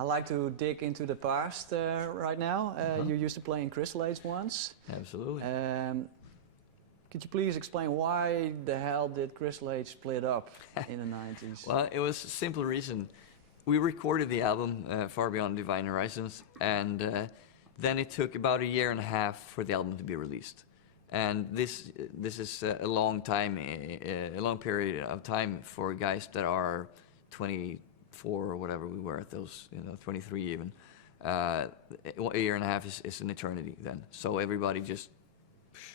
I like to dig into the past right now. You used to play in Crystal Age once. Absolutely. Could you please explain why the hell did Crystal Age split up in the 90s? Well, it was a simple reason. We recorded the album Far Beyond Divine Horizons, and then it took about a year and a half for the album to be released. And this is a long time, a long period of time for guys that are 24 or whatever we were at those, 23 even. A year and a half is an eternity then. So everybody just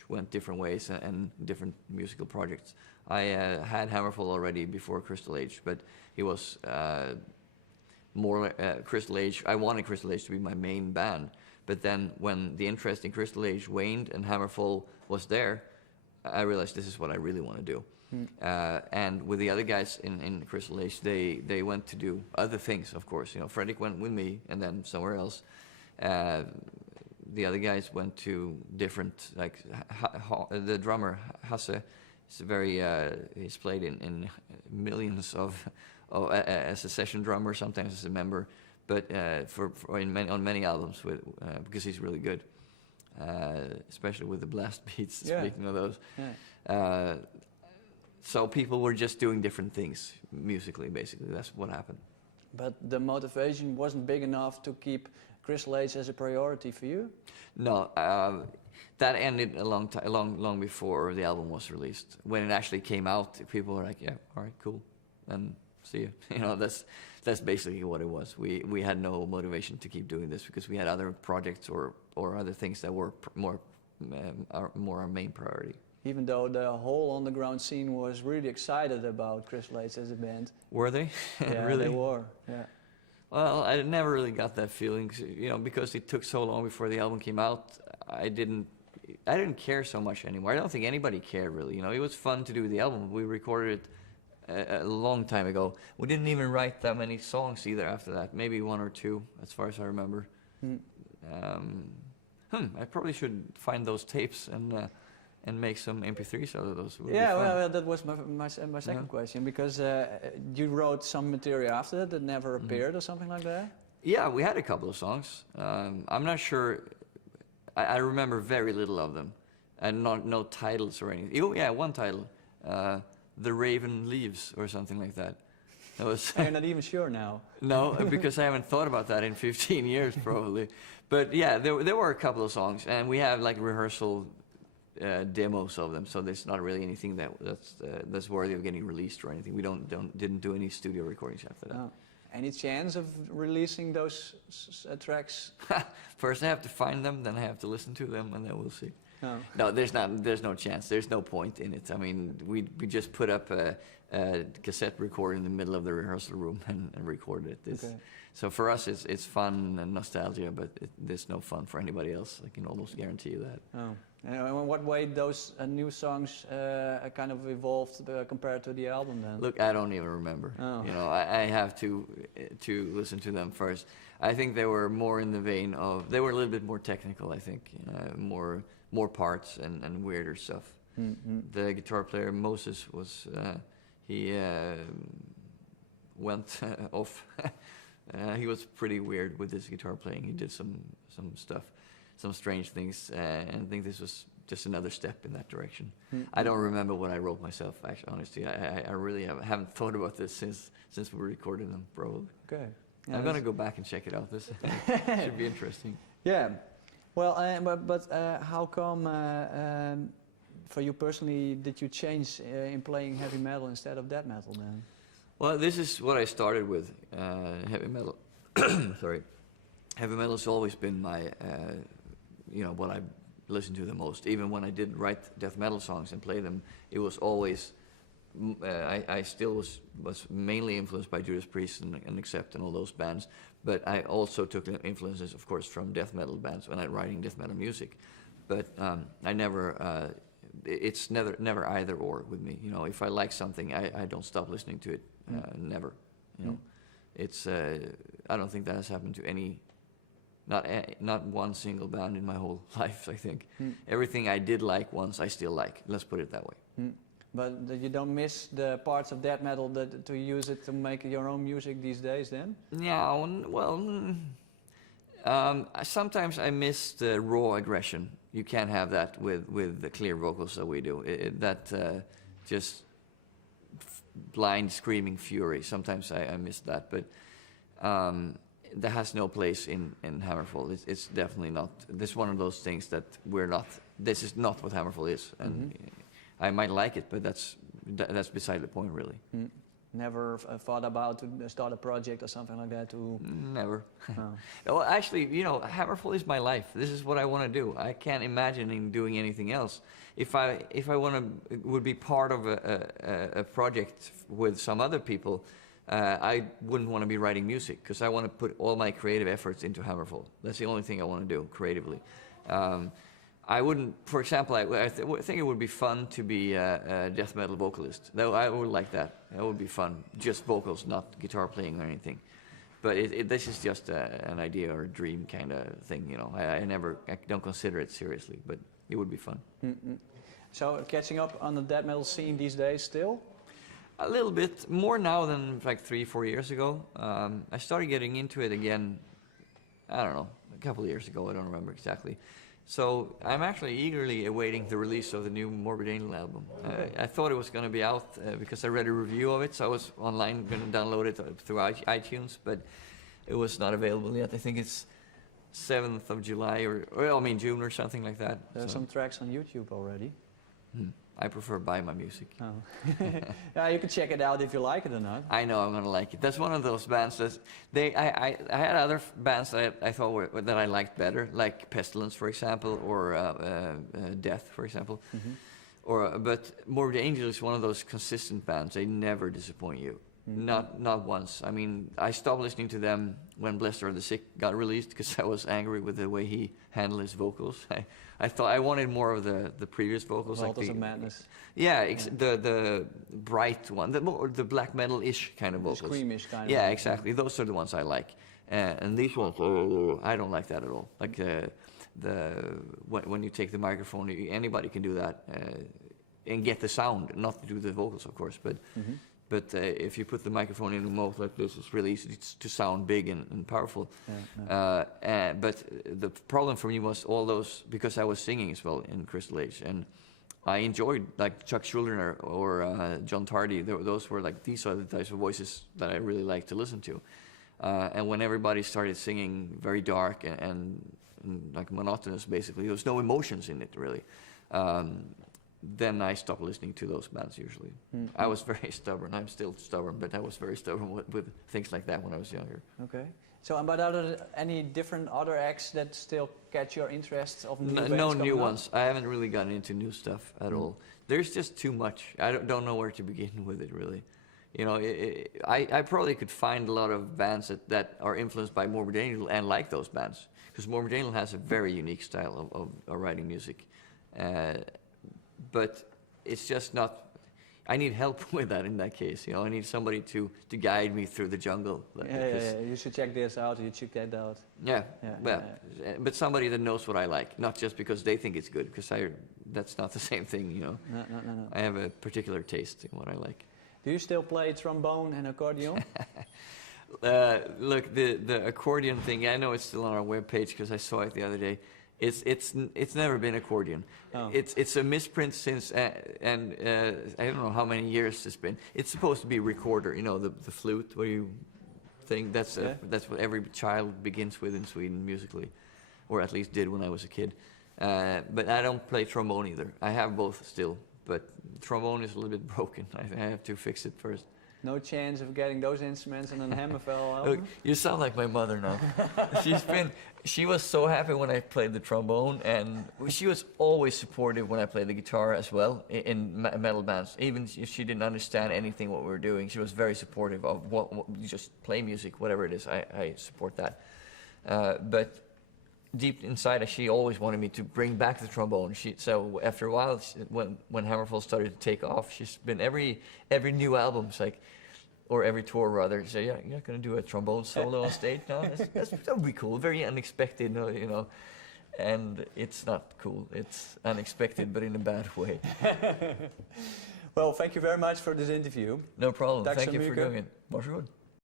went different ways and different musical projects. I had Hammerfall already before Crystal Age, but he was more Crystal Age. I wanted Crystal Age to be my main band, but then when the interest in Crystal Age waned and Hammerfall was there, I realized this is what I really want to do. And with the other guys in Crystal Age, they went to do other things, of course. Fredrik went with me and then somewhere else. The other guys went to different, like the drummer Hasse is very. He's played in millions of as a session drummer, sometimes as a member, but on many albums because he's really good, especially with the blast beats. Yeah. Speaking of those, yeah. So people were just doing different things musically. Basically, that's what happened. But the motivation wasn't big enough to keep Crystal Age as a priority for you? No, that ended long before the album was released. When it actually came out, people were like, "Yeah, all right, cool, and see you." That's basically what it was. We had no motivation to keep doing this because we had other projects or other things that were more our main priority. Even though the whole underground scene was really excited about Crystal Age as a band. Were they? Yeah, really? They were. Yeah. Well, I never really got that feeling, because it took so long before the album came out. I didn't care so much anymore. I don't think anybody cared really. It was fun to do the album. We recorded it a long time ago. We didn't even write that many songs either after that. Maybe one or two, as far as I remember. I probably should find those tapes and make some MP3s out of those. Yeah, well, that was my second question, because you wrote some material after that never appeared or something like that? Yeah, we had a couple of songs. I'm not sure. I remember very little of them, and no titles or anything. Oh, yeah, one title, "The Raven Leaves" or something like that. That was. You're not even sure now. No, because I haven't thought about that in 15 years probably. But yeah, there were a couple of songs, and we have like rehearsal demos of them, so there's not really anything that's worthy of getting released or anything. We didn't do any studio recordings after that. Oh. Any chance of releasing those tracks? First I have to find them, then I have to listen to them, and then we'll see. Oh. No, there's no chance. There's no point in it. I mean, we just put up a cassette recorder in the middle of the rehearsal room and recorded it. Okay. So for us, it's fun and nostalgia, but there's no fun for anybody else. I can almost guarantee you that. Oh. In what way those new songs kind of evolved compared to the album then? Look, I don't even remember. Oh. I have to listen to them first. I think they were more in the vein of, they were a little bit more technical, I think, more parts and weirder stuff. Mm-hmm. The guitar player, Moses, was, he went off. He was pretty weird with his guitar playing. He did some stuff, some strange things, and I think this was just another step in that direction. Mm-hmm. I don't remember what I wrote myself, actually, honestly. I really haven't thought about this since we recorded them, probably. Okay. Yeah, I'm going to go back and check it out. This should be interesting. Yeah. Well, but how come, for you personally, did you change in playing heavy metal instead of death metal then? Well, this is what I started with, heavy metal. Sorry. Heavy metal has always been my, what I listened to the most. Even when I did write death metal songs and play them, it was always, I still was mainly influenced by Judas Priest and Accept and all those bands. But I also took influences, of course, from death metal bands when I'm writing death metal music. But I never, it's never either or with me. If I like something, I don't stop listening to it. Never. It's, I don't think that has happened to any, not one single band in my whole life, I think. Everything I did like once, I still like. Let's put it that way. But you don't miss the parts of death metal to use it to make your own music these days, then? Yeah, well, sometimes I miss the raw aggression. You can't have that with the clear vocals that we do. That just blind screaming fury. Sometimes I miss that, but that has no place in Hammerfall. It's definitely not. This is one of those things that we're not. This is not what Hammerfall is, and I might like it, but that's beside the point, really. Never thought about to start a project or something like that to... Never. Oh. Well, actually, you know, Hammerfall is my life. This is what I want to do. I can't imagine doing anything else. If I would be part of a project with some other people, I wouldn't want to be writing music, because I want to put all my creative efforts into Hammerfall. That's the only thing I want to do creatively. I wouldn't, for example, I think it would be fun to be a death metal vocalist. Though I would like that. That would be fun. Just vocals, not guitar playing or anything. But this is just an idea or a dream kind of thing, you know. I don't consider it seriously, but it would be fun. So catching up on the death metal scene these days still? A little bit more now than like 3-4 years ago. I started getting into it again, I don't know, a couple of years ago. I don't remember exactly. So I'm actually eagerly awaiting the release of the new Morbid Angel album. I thought it was going to be out because I read a review of it, so I was online going to download it through iTunes, but it was not available yet. I think it's 7th of July June or something like that. There are some tracks on YouTube already. I prefer buy my music. Oh. Yeah, you can check it out if you like it or not. I know I'm gonna like it. That's one of those bands that I had other bands that I thought that I liked better, like Pestilence, for example, or Death, for example. But Morbid Angel is one of those consistent bands. They never disappoint you. Not once. I mean, I stopped listening to them when Blessed Are the Sick got released because I was angry with the way he handled his vocals. I thought I wanted more of the previous vocals. Altars of Madness. Yeah, the bright one, the black metal-ish kind of vocals. Screamish kind of. Yeah, exactly. Those are the ones I like. And these ones, I don't like that at all. Like when you take the microphone, anybody can do that and get the sound, not to do the vocals, of course, but. But if you put the microphone in a mouth like this, it's really easy to sound big and powerful. But the problem for me was all those, because I was singing as well in Crystal Age, and I enjoyed like Chuck Schuldiner or John Tardy. Those were like, these are the types of voices that I really like to listen to. And when everybody started singing very dark and like monotonous, basically, there was no emotions in it really. Then I stopped listening to those bands usually. I was very stubborn. I'm still stubborn, but I was very stubborn with things like that when I was younger. Okay. So, but are there any different other acts that still catch your interest of new bands? No new ones. I haven't really gotten into new stuff at all. There's just too much. I don't know where to begin with it really. You know, I probably could find a lot of bands that are influenced by Morbid Angel and like those bands, because Morbid Angel has a very unique style of writing music. But it's just not. I need help with that in that case. You know, I need somebody to guide me through the jungle. Yeah. You should check this out. You should check that out. But somebody that knows what I like, not just because they think it's good. Because that's not the same thing. You know. No. I have a particular taste in what I like. Do you still play trombone and accordion? Look, the accordion thing. I know it's still on our webpage because I saw it the other day. It's never been accordion. Oh. It's a misprint since I don't know how many years it's been. It's supposed to be recorder, you know, the flute where you think that's what every child begins with in Sweden musically, or at least did when I was a kid. But I don't play trombone either. I have both still, but trombone is a little bit broken. I have to fix it first. No chance of getting those instruments on a Hammerfell album? Look, you sound like my mother now. She was so happy when I played the trombone, and she was always supportive when I played the guitar as well in metal bands. Even if she didn't understand anything what we were doing, she was very supportive of what you just play music, whatever it is. I support that. But deep inside, she always wanted me to bring back the trombone. So after a while, when Hammerfall started to take off, she's been every new album, it's like, or every tour rather, say, yeah, you're not going to do a trombone solo on stage now? That would be cool, very unexpected, you know. And it's not cool, it's unexpected, but in a bad way. Well, thank you very much for this interview. No problem. Tack Thank så you for mycket. doing it. Varsågod.